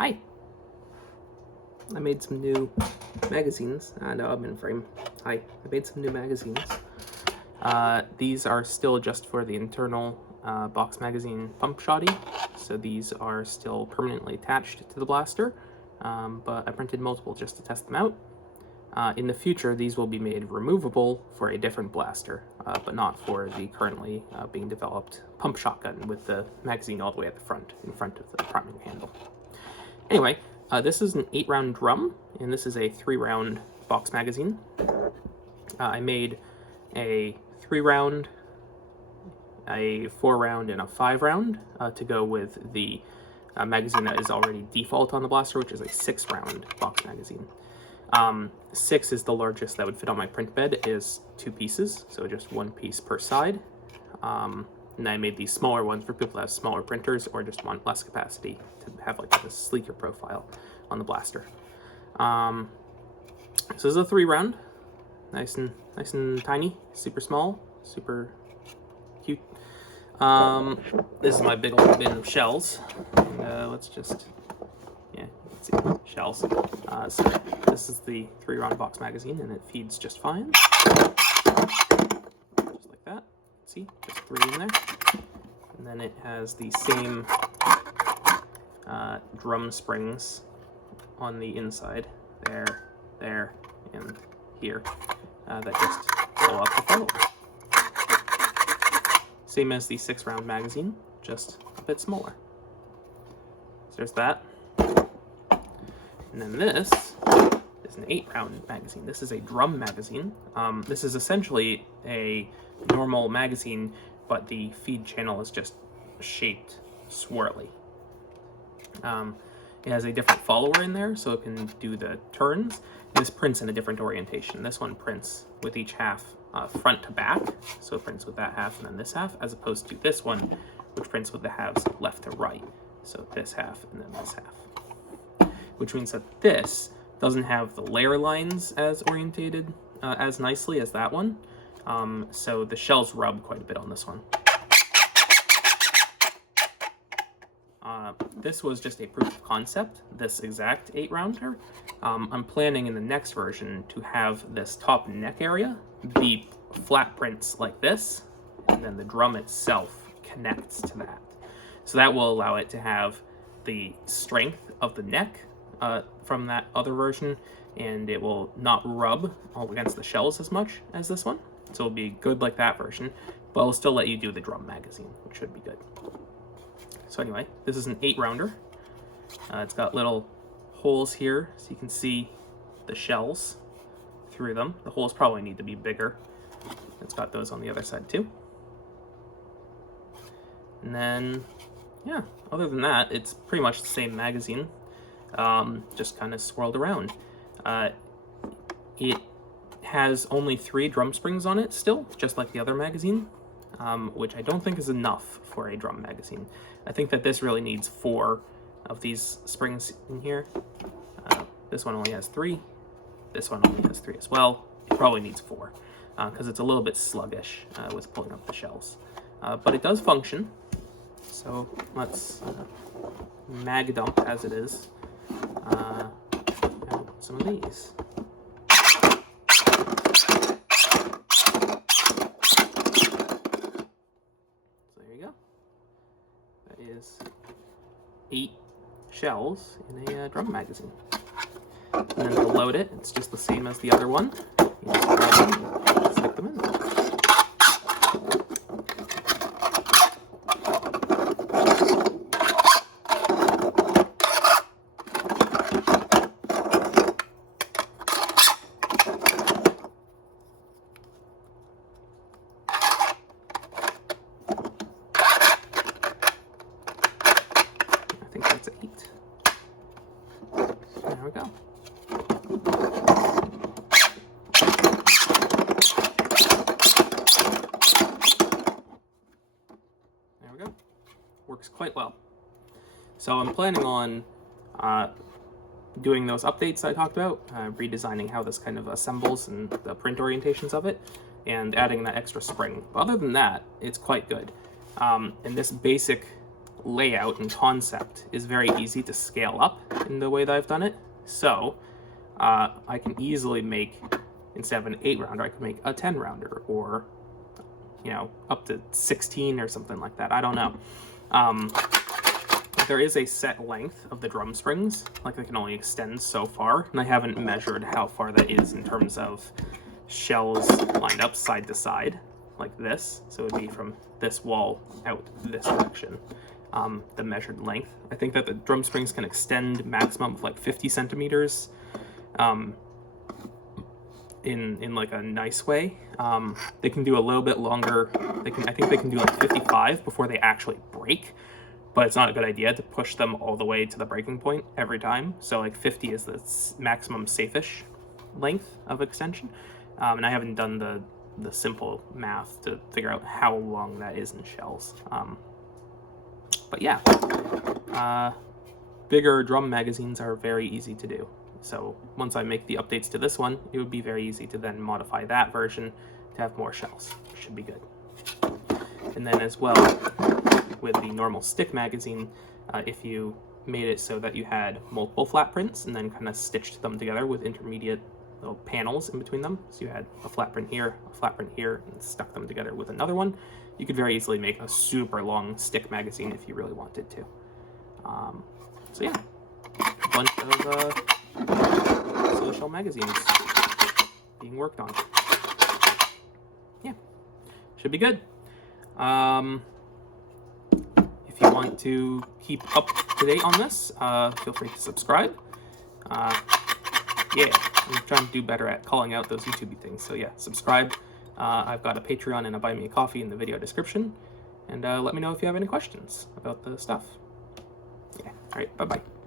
Hi! I made some new magazines. No, I'm in frame. Hi. I made some new magazines. These are still just for the internal box magazine pump shoddy, so these are still permanently attached to the blaster, but I printed multiple just to test them out. In the future, these will be made removable for a different blaster, but not for the currently being developed pump shotgun with the magazine all the way at the front, in front of the priming handle. Anyway, this is an 8-round drum, and this is a 3-round box magazine. I made a 3-round, a 4-round, and a 5-round to go with the magazine that is already default on the blaster, which is a 6-round box magazine. 6 is the largest that would fit on my print bed. It is 2 pieces, so just 1 piece per side. And I made these smaller ones for people that have smaller printers or just want less capacity to have like a sleeker profile on the blaster. So this is a 3-round, nice and tiny, super small, super cute. This is my big old bin of shells. And, let's just, let's see, shells. So this is the 3-round box magazine, and it feeds just fine. Just like that. See, just 3 in there. And then it has the same drum springs on the inside, there, and here, that just fill up the follower. Same as the 6-round magazine, just a bit smaller. So there's that. And then this is an 8-round magazine. This is a drum magazine. This is essentially a normal magazine, but the feed channel is just shaped swirly. It has a different follower in there, so it can do the turns. This prints in a different orientation. This one prints with each half front to back, so it prints with that half and then this half, as opposed to this one, which prints with the halves left to right. So this half and then this half. Which means that this doesn't have the layer lines as orientated as nicely as that one. So the shells rub quite a bit on this one. This was just a proof of concept, this exact 8-rounder. I'm planning in the next version to have this top neck area be flat prints like this, and then the drum itself connects to that. So that will allow it to have the strength of the neck from that other version, and it will not rub all against the shells as much as this one. So it'll be good like that version, but it'll still let you do the drum magazine, which should be good. So anyway, this is an 8-rounder. It's got little holes here, so you can see the shells through them. The holes probably need to be bigger. It's got those on the other side too. And then, yeah, other than that, it's pretty much the same magazine, just kind of swirled around. It has only 3 drum springs on it still, just like the other magazine, which I don't think is enough for a drum magazine. I think that this really needs 4 of these springs in here. This one only has 3. This one only has 3 as well. It probably needs 4, because it's a little bit sluggish with pulling up the shells. But it does function, so let's mag dump as it is some of these. Is 8 shells in a drum magazine. And then to load it, it's just the same as the other one. You just grab them and stick them in. That's 8. There we go. There we go. Works quite well. So I'm planning on doing those updates I talked about, redesigning how this kind of assembles and the print orientations of it, and adding that extra spring. But other than that, it's quite good. And this basic layout and concept is very easy to scale up in the way that I've done it. So I can easily make, instead of an 8-rounder, I can make a 10-rounder, or, you know, up to 16 or something like that. I don't know. There is a set length of the drum springs, like they can only extend so far, and I haven't measured how far that is in terms of shells lined up side to side, like this. So it would be from this wall out this direction, the measured length. I think that the drum springs can extend maximum of like 50 centimeters in like a nice way. They can do a little bit longer. I think they can do like 55 before they actually break. But it's not a good idea to push them all the way to the breaking point every time. So like 50 is the maximum safe-ish length of extension. And I haven't done the simple math to figure out how long that is in shells. But yeah, bigger drum magazines are very easy to do. So once I make the updates to this one, it would be very easy to then modify that version to have more shells. Should be good. And then as well, with the normal stick magazine, if you made it so that you had multiple flat prints and then kind of stitched them together with intermediate little panels in between them, so you had a flat print here, and stuck them together with another one, you could very easily make a super long stick magazine if you really wanted to. So yeah, a bunch of Silly Shell magazines being worked on. Yeah, should be good. If you want to keep up to date on this, feel free to subscribe. Yeah, I'm trying to do better at calling out those YouTube things. So yeah, subscribe. I've got a Patreon and a Buy Me a Coffee in the video description. And let me know if you have any questions about the stuff. Yeah, all right, bye-bye.